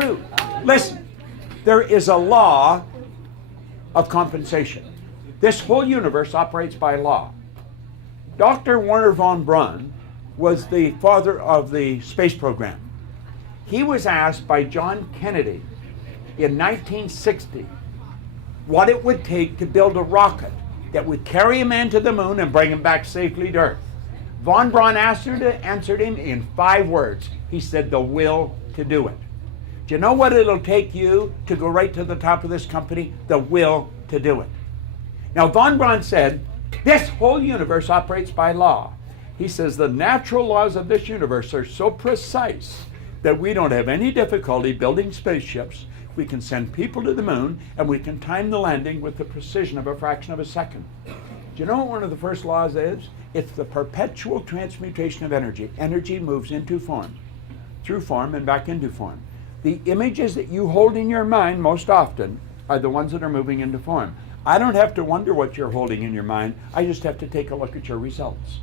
true. Listen, there is a law of compensation. This whole universe operates by law. Dr. Wernher von Braun was the father of the space program. He was asked by John Kennedy in 1960 what it would take to build a rocket that would carry a man to the moon and bring him back safely to Earth. Von Braun answered him in 5 words. He said, the will to do it. Do you know what it'll take you to go right to the top of this company? The will to do it. Now, Von Braun said, this whole universe operates by law. He says the natural laws of this universe are so precise that we don't have any difficulty building spaceships. We can send people to the moon, and we can time the landing with the precision of a fraction of a second. Do you know what one of the first laws is? It's the perpetual transmutation of energy. Energy moves into form, through form and back into form. The images that you hold in your mind most often are the ones that are moving into form. I don't have to wonder what you're holding in your mind. I just have to take a look at your results.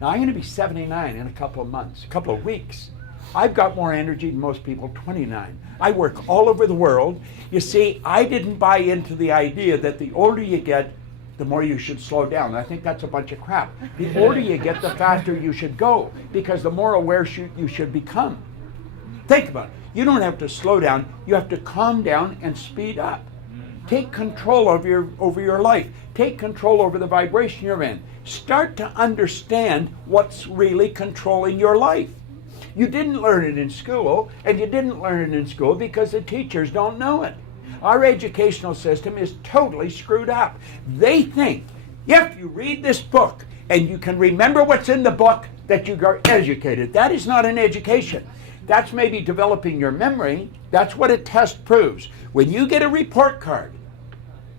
Now, I'm going to be 79 in a couple of months, a couple of weeks. I've got more energy than most people, 29. I work all over the world. You see, I didn't buy into the idea that the older you get, the more you should slow down. I think that's a bunch of crap. The older you get, the faster you should go, because the more aware you should become. Think about it. You don't have to slow down. You have to calm down and speed up. Take control over your life. Take control over the vibration you're in. Start to understand what's really controlling your life. You didn't learn it in school, and you didn't learn it in school because the teachers don't know it. Our educational system is totally screwed up. They think if you read this book and you can remember what's in the book, that you got educated. That is not an education. That's maybe developing your memory. That's what a test proves. When you get a report card,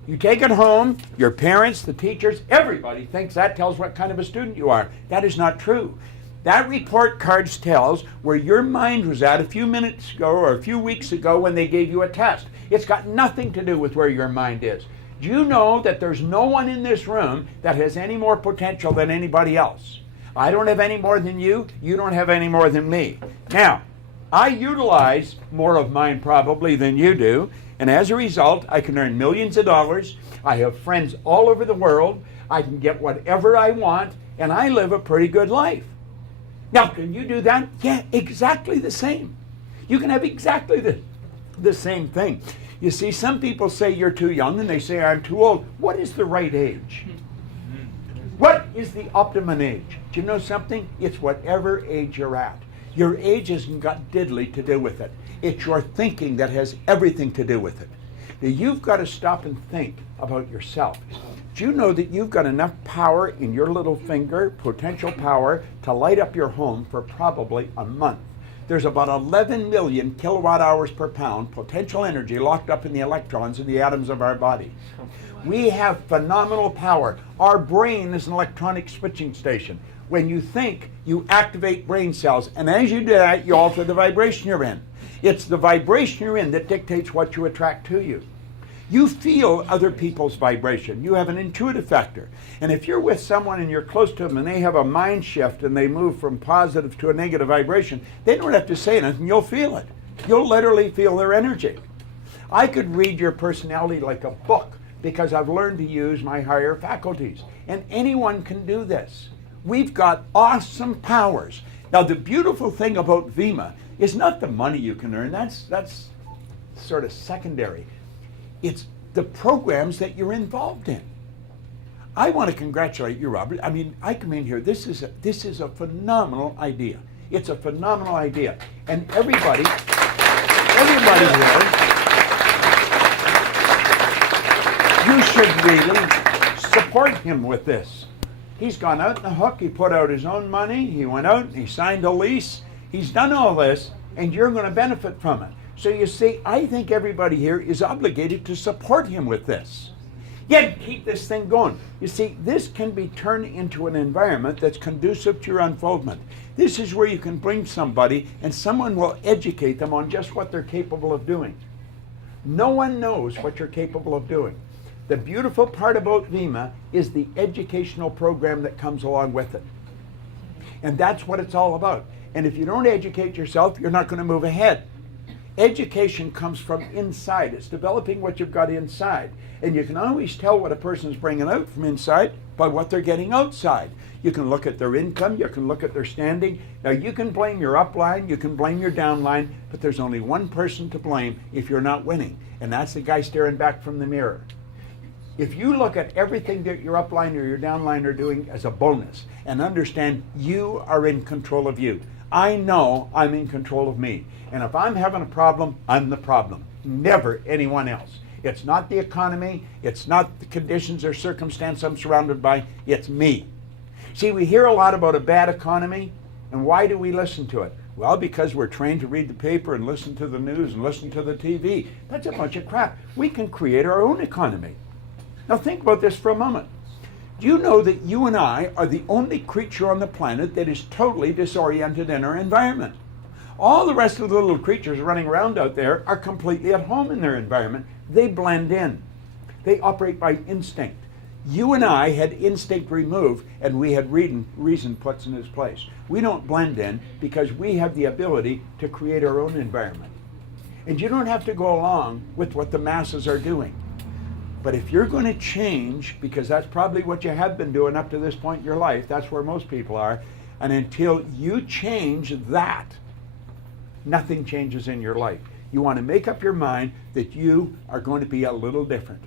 you take it home, your parents, the teachers, everybody thinks that tells what kind of a student you are. That is not true. That report card tells where your mind was at a few minutes ago or a few weeks ago when they gave you a test. It's got nothing to do with where your mind is. Do you know that there's no one in this room that has any more potential than anybody else? I don't have any more than you. You don't have any more than me. Now, I utilize more of mine probably than you do, and as a result, I can earn millions of dollars. I have friends all over the world. I can get whatever I want, and I live a pretty good life. Now, can you do that? Yeah, exactly the same. You can have exactly the same thing. You see, some people say you're too young, and they say I'm too old. What is the right age? What is the optimum age? Do you know something? It's whatever age you're at. Your age hasn't got diddly to do with it. It's your thinking that has everything to do with it. Now, you've got to stop and think about yourself. Do you know that you've got enough power in your little finger, potential power, to light up your home for probably a month? There's about 11 million kilowatt hours per pound potential energy locked up in the electrons in the atoms of our body. We have phenomenal power. Our brain is an electronic switching station. When you think, you activate brain cells, and as you do that, you alter the vibration you're in. It's the vibration you're in that dictates what you attract to you. You feel other people's vibration. You have an intuitive factor. And if you're with someone and you're close to them and they have a mind shift and they move from positive to a negative vibration, they don't have to say anything, you'll feel it. You'll literally feel their energy. I could read your personality like a book because I've learned to use my higher faculties. And anyone can do this. We've got awesome powers. Now, the beautiful thing about VIMA is not the money you can earn. That's sort of secondary. It's the programs that you're involved in. I want to congratulate you, Robert. I mean, I come in here. This is a phenomenal idea. It's a phenomenal idea, and everybody here, you should really support him with this. He's gone out on the hook. He put out his own money. He went out and he signed a lease. He's done all this, and you're going to benefit from it. So you see, I think everybody here is obligated to support him with this. Yet keep this thing going. You see, this can be turned into an environment that's conducive to your unfoldment. This is where you can bring somebody and someone will educate them on just what they're capable of doing. No one knows what you're capable of doing. The beautiful part about VIMA is the educational program that comes along with it. And that's what it's all about. And if you don't educate yourself, you're not going to move ahead. Education comes from inside. It's developing what you've got inside. And you can always tell what a person's bringing out from inside by what they're getting outside. You can look at their income, you can look at their standing. Now you can blame your upline, you can blame your downline, but there's only one person to blame if you're not winning, and that's the guy staring back from the mirror. If you look at everything that your upline or your downline are doing as a bonus and understand you are in control of you. I know I'm in control of me. And if I'm having a problem, I'm the problem, never anyone else. It's not the economy, it's not the conditions or circumstance I'm surrounded by, it's me. See, we hear a lot about a bad economy, and why do we listen to it? Well, because we're trained to read the paper and listen to the news and listen to the TV. That's a bunch of crap. We can create our own economy. Now think about this for a moment. Do you know that you and I are the only creature on the planet that is totally disoriented in our environment? All the rest of the little creatures running around out there are completely at home in their environment. They blend in. They operate by instinct. You and I had instinct removed, and we had reason put in its place. We don't blend in because we have the ability to create our own environment. And you don't have to go along with what the masses are doing. But if you're going to change, because that's probably what you have been doing up to this point in your life, that's where most people are, and until you change that, nothing changes in your life. You want to make up your mind that you are going to be a little different.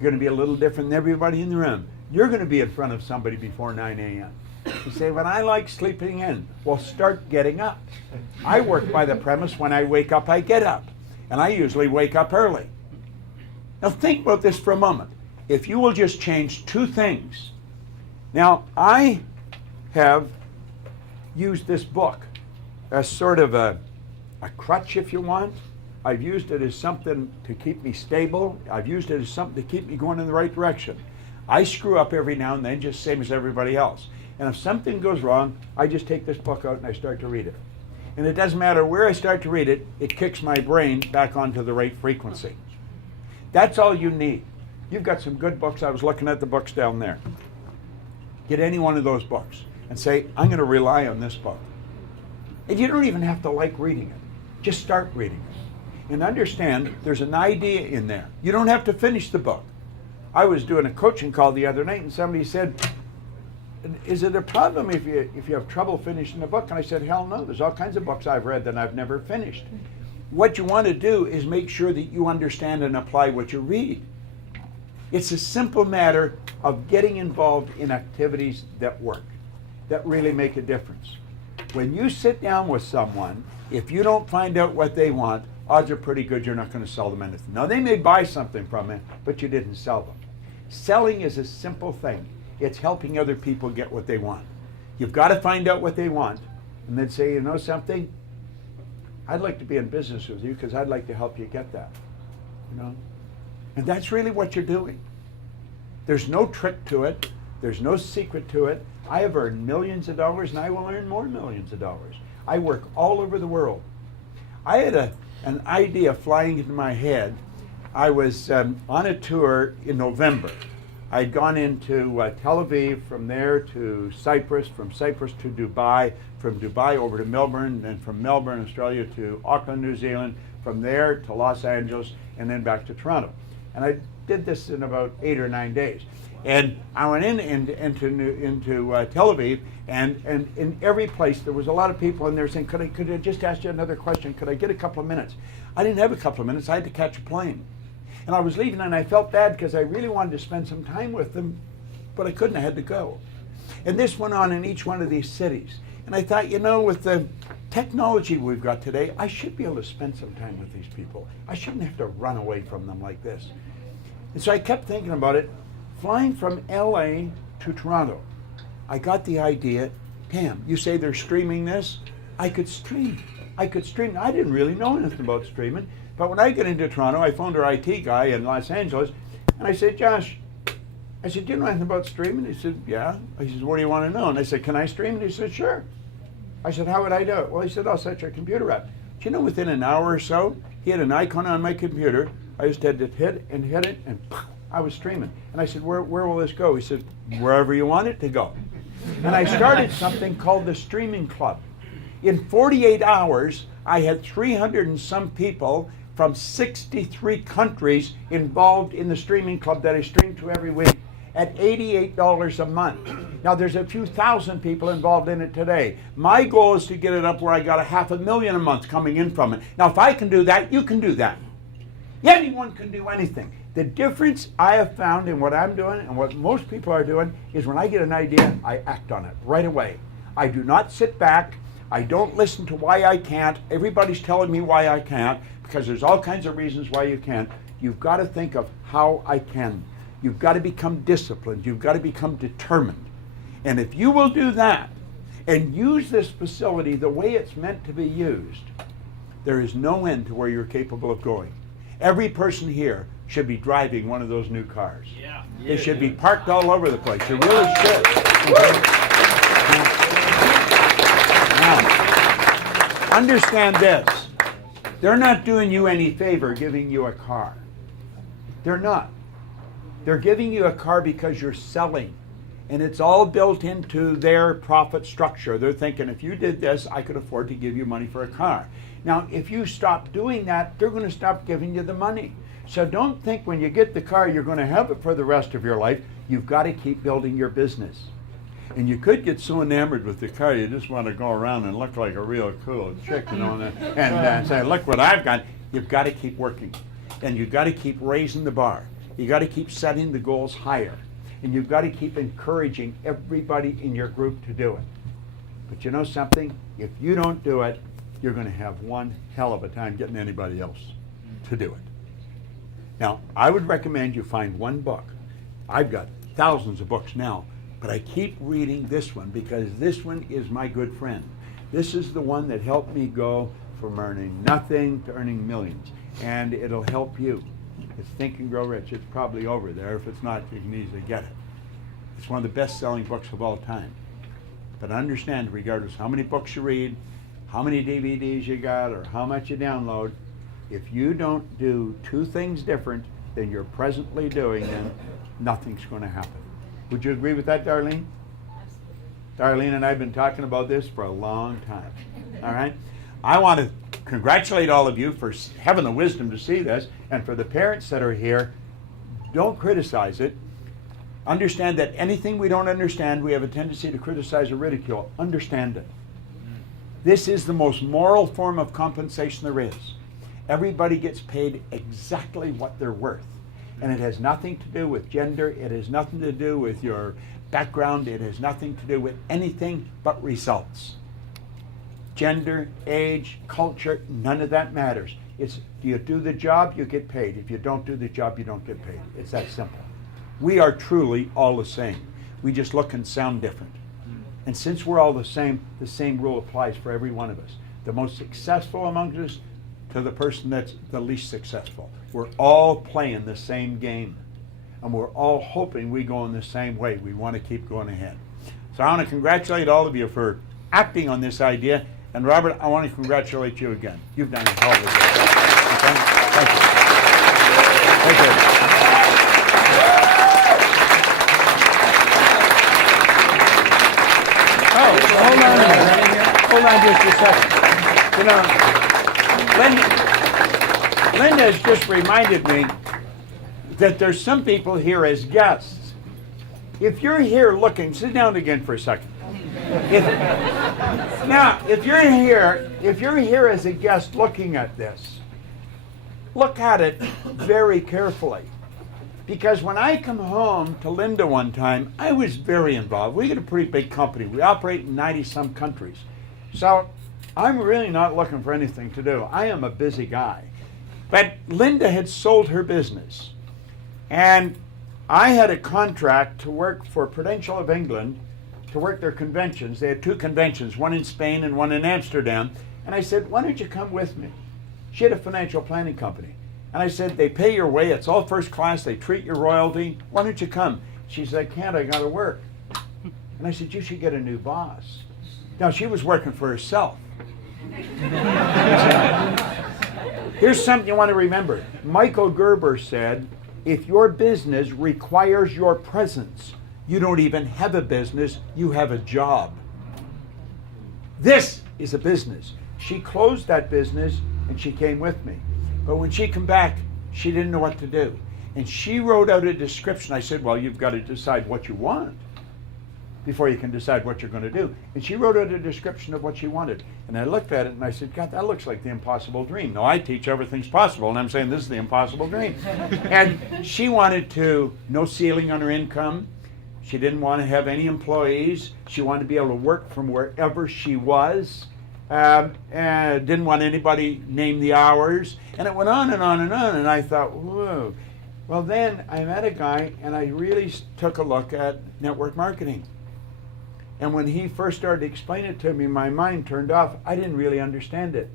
You're going to be a little different than everybody in the room. You're going to be in front of somebody before 9 a.m. You say, well, I like sleeping in. Well, start getting up. I work by the premise when I wake up, I get up. And I usually wake up early. Now think about this for a moment. If you will just change two things. Now, I have used this book as sort of a crutch, if you want. I've used it as something to keep me stable. I've used it as something to keep me going in the right direction. I screw up every now and then, just same as everybody else. And if something goes wrong, I just take this book out and I start to read it. And it doesn't matter where I start to read it, it kicks my brain back onto the right frequency. That's all you need. You've got some good books. I was looking at the books down there. Get any one of those books and say, I'm going to rely on this book. And you don't even have to like reading it. Just start reading it. And understand there's an idea in there. You don't have to finish the book. I was doing a coaching call the other night and somebody said, is it a problem if you have trouble finishing a book? And I said, hell no. There's all kinds of books I've read that I've never finished. What you want to do is make sure that you understand and apply what you read. It's a simple matter of getting involved in activities that work, that really make a difference. When you sit down with someone, if you don't find out what they want, odds are pretty good you're not going to sell them anything. Now, they may buy something from you, but you didn't sell them. Selling is a simple thing. It's helping other people get what they want. You've got to find out what they want and then say, you know something? I'd like to be in business with you because I'd like to help you get that. You know? And that's really what you're doing. There's no trick to it. There's no secret to it. I have earned millions of dollars and I will earn more millions of dollars. I work all over the world. I had an idea flying into my head. I was on a tour in November. I'd gone into Tel Aviv, from there to Cyprus, from Cyprus to Dubai, from Dubai over to Melbourne, then from Melbourne, Australia to Auckland, New Zealand, from there to Los Angeles, and then back to Toronto. And I did this in about 8 or 9 days. And I went into Tel Aviv, and in every place there was a lot of people in there saying, could I just ask you another question? Could I get a couple of minutes? I didn't have a couple of minutes. I had to catch a plane. And I was leaving, and I felt bad because I really wanted to spend some time with them, but I couldn't. I had to go. And this went on in each one of these cities. And I thought, you know, with the technology we've got today, I should be able to spend some time with these people. I shouldn't have to run away from them like this. And so I kept thinking about it. Flying from LA to Toronto, I got the idea, damn, you say they're streaming this? I could stream. I didn't really know anything about streaming. But when I get into Toronto, I phoned our IT guy in Los Angeles, and I said, Josh, I said, do you know anything about streaming? He said, yeah. He said, what do you want to know? And I said, can I stream? And he said, sure. I said, how would I do it? Well, he said, I'll set your computer up. Do you know, within an hour or so, he had an icon on my computer. I just had to hit it, and I was streaming. And I said, where will this go? He said, wherever you want it to go. And I started something called the Streaming Club. In 48 hours, I had 300 and some people from 63 countries involved in the streaming club that I stream to every week at $88 a month. Now there's a few thousand people involved in it today. My goal is to get it up where I got $500,000 a month coming in from it. Now if I can do that, you can do that. Anyone can do anything. The difference I have found in what I'm doing and what most people are doing is when I get an idea, I act on it right away. I do not sit back. I don't listen to why I can't. Everybody's telling me why I can't, because there's all kinds of reasons why you can't. You've got to think of how I can. You've got to become disciplined. You've got to become determined. And if you will do that and use this facility the way it's meant to be used, there is no end to where you're capable of going. Every person here should be driving one of those new cars. Yeah. They should be parked all over the place. You really should. Okay? Now, understand this. They're not doing you any favor giving you a car. They're not. They're giving you a car because you're selling. And it's all built into their profit structure. They're thinking, if you did this, I could afford to give you money for a car. Now, if you stop doing that, they're going to stop giving you the money. So don't think when you get the car, you're going to have it for the rest of your life. You've got to keep building your business. And you could get so enamored with the car, you just want to go around and look like a real cool chick, you know, and say, look what I've got. You've got to keep working. And you've got to keep raising the bar. You've got to keep setting the goals higher. And you've got to keep encouraging everybody in your group to do it. But you know something? If you don't do it, you're going to have one hell of a time getting anybody else to do it. Now, I would recommend you find one book. I've got thousands of books now, but I keep reading this one because this one is my good friend. This is the one that helped me go from earning nothing to earning millions. And it'll help you. It's Think and Grow Rich. It's probably over there. If it's not, you can easily get it. It's one of the best-selling books of all time. But understand, regardless how many books you read, how many DVDs you got, or how much you download, if you don't do two things different than you're presently doing, then nothing's going to happen. Would you agree with that, Darlene? Darlene and I have been talking about this for a long time. All right? I want to congratulate all of you for having the wisdom to see this, and for the parents that are here, don't criticize it. Understand that anything we don't understand, we have a tendency to criticize or ridicule. Understand it. This is the most moral form of compensation there is. Everybody gets paid exactly what they're worth. And it has nothing to do with gender. It has nothing to do with your background. It has nothing to do with anything but results. Gender, age, culture, none of that matters. It's, do you do the job, you get paid. If you don't do the job, you don't get paid. It's that simple. We are truly all the same. We just look and sound different. And since we're all the same rule applies for every one of us. The most successful among us to the person that's the least successful. We're all playing the same game. And we're all hoping we go in the same way. We want to keep going ahead. So I want to congratulate all of you for acting on this idea. And Robert, I want to congratulate you again. You've done a hell of a job. Okay? Thank you. Thank you. Oh, hold on a minute. Hold on just a second. You know, Linda has just reminded me that there's some people here as guests. If you're here looking, sit down again for a second. Now, if you're here as a guest looking at this, look at it very carefully. Because when I come home to Linda one time, I was very involved. We got a pretty big company. We operate in 90-some countries. So I'm really not looking for anything to do. I am a busy guy. But Linda had sold her business. And I had a contract to work for Prudential of England to work their conventions. They had two conventions, one in Spain and one in Amsterdam. And I said, why don't you come with me? She had a financial planning company. And I said, they pay your way, it's all first class, they treat your royalty. Why don't you come? She said, I can't, I got to work. And I said, you should get a new boss. Now, she was working for herself. Here's something you want to remember. Michael Gerber said, if your business requires your presence, you don't even have a business, you have a job. This is a business. She closed that business and she came with me. But when she came back, she didn't know what to do. And she wrote out a description. I said, well, you've got to decide what you want before you can decide what you're going to do. And she wrote out a description of what she wanted. And I looked at it and I said, God, that looks like the impossible dream. Now, I teach everything's possible, and I'm saying this is the impossible dream. And she wanted no ceiling on her income. She didn't want to have any employees. She wanted to be able to work from wherever she was. And didn't want anybody name the hours. And it went on and on and on. And I thought, whoa. Well, then I met a guy, and I really took a look at network marketing. And when he first started to explain it to me, my mind turned off. I didn't really understand it.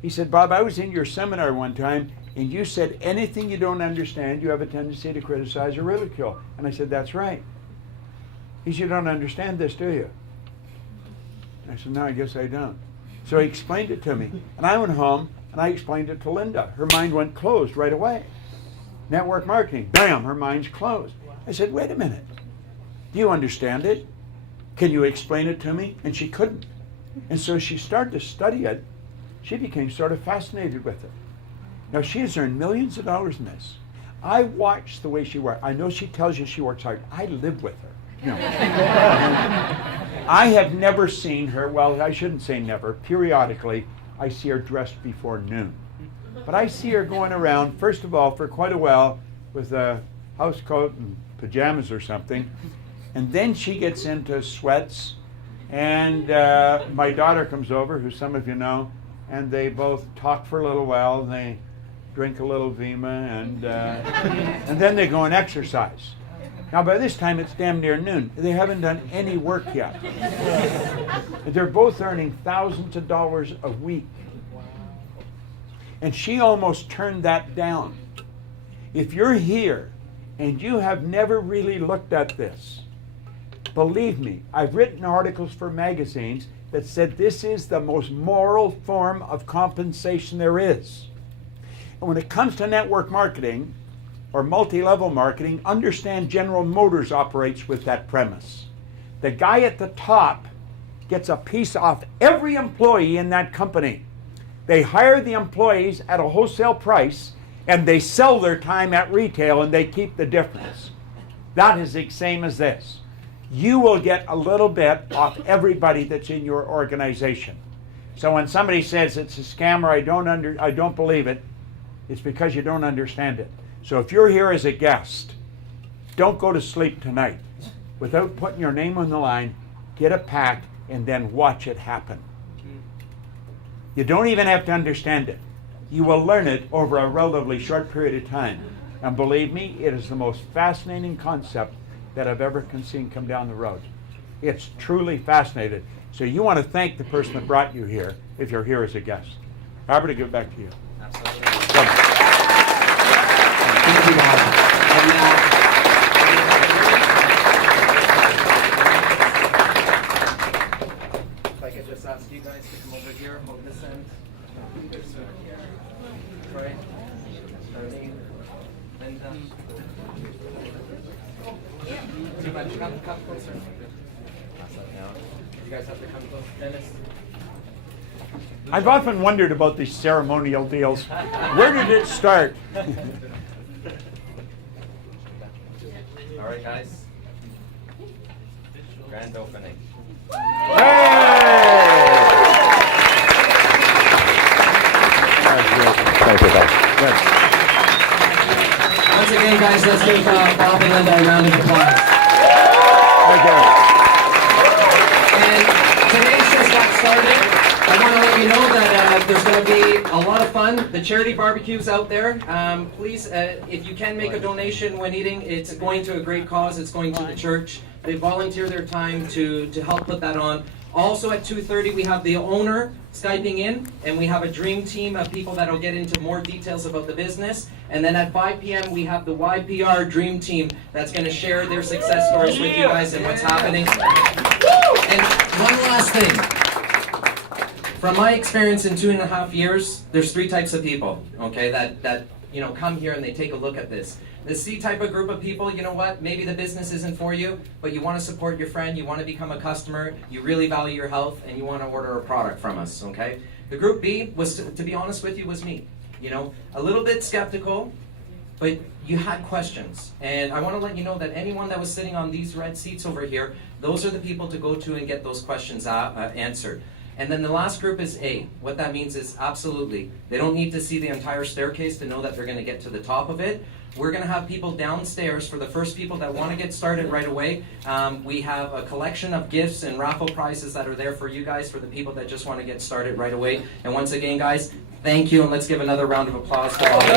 He said, Bob, I was in your seminar one time, and you said anything you don't understand, you have a tendency to criticize or ridicule. And I said, that's right. He said, you don't understand this, do you? I said, no, I guess I don't. So he explained it to me. And I went home, and I explained it to Linda. Her mind went closed right away. Network marketing, bam, her mind's closed. I said, wait a minute. Do you understand it? Can you explain it to me? And she couldn't. And so she started to study it. She became sort of fascinated with it. Now, she has earned millions of dollars in this. I watched the way she works. I know she tells you she works hard. I live with her. No. I have never seen her, well, I shouldn't say never. Periodically, I see her dressed before noon. But I see her going around, first of all, for quite a while with a house coat and pajamas or something. And then she gets into sweats, and my daughter comes over, who some of you know, and they both talk for a little while, and they drink a little Vima, and then they go and exercise. Now, by this time, it's damn near noon. They haven't done any work yet. They're both earning thousands of dollars a week. And she almost turned that down. If you're here and you have never really looked at this, believe me, I've written articles for magazines that said this is the most moral form of compensation there is. And when it comes to network marketing or multi-level marketing, understand General Motors operates with that premise. The guy at the top gets a piece off every employee in that company. They hire the employees at a wholesale price, and they sell their time at retail, and they keep the difference. That is the same as this. You will get a little bit off everybody that's in your organization. So when somebody says it's a scam or I don't believe it, it's because you don't understand it. So if you're here as a guest, don't go to sleep tonight without putting your name on the line. Get a pack and then watch it happen. You don't even have to understand it. You will learn it over a relatively short period of time. And believe me, it is the most fascinating concept that I've ever seen come down the road. It's truly fascinating. So you want to thank the person that brought you here if you're here as a guest. Albert, to give it back to you. Absolutely. Thank you, Bob. And now, if I could just ask you guys to come over here, hold this end. Right. Darlene, Linda. Too much. Come closer. Pass that down. You guys have to come close. Dennis. I've often wondered about these ceremonial deals. Where did it start? All right, guys. Grand opening. Once again, guys, let's give Bob and Linda a round of applause. Thank you. And today's just got started. I want to let you know that there's going to be a lot of fun. The charity barbecue's out there. Please, if you can make a donation when eating, it's going to a great cause. It's going to the church. They volunteer their time to help put that on. Also at 2:30, we have the owner Skyping in, and we have a dream team of people that will get into more details about the business. And then at 5 p.m., we have the YPR dream team that's going to share their success stories with you guys and what's happening. And one last thing. From my experience in 2.5 years, there's 3 types of people, okay, that come here and they take a look at this. The C type of group of people, you know what, maybe the business isn't for you, but you want to support your friend, you want to become a customer, you really value your health, and you want to order a product from us, okay? The group B was, to be honest with you, was me. You know, a little bit skeptical, but you had questions. And I want to let you know that anyone that was sitting on these red seats over here, those are the people to go to and get those questions answered. And then the last group is A. What that means is absolutely, they don't need to see the entire staircase to know that they're going to get to the top of it. We're going to have people downstairs for the first people that want to get started right away. We have a collection of gifts and raffle prizes that are there for you guys, for the people that just want to get started right away. And once again, guys, thank you, and let's give another round of applause for all of you.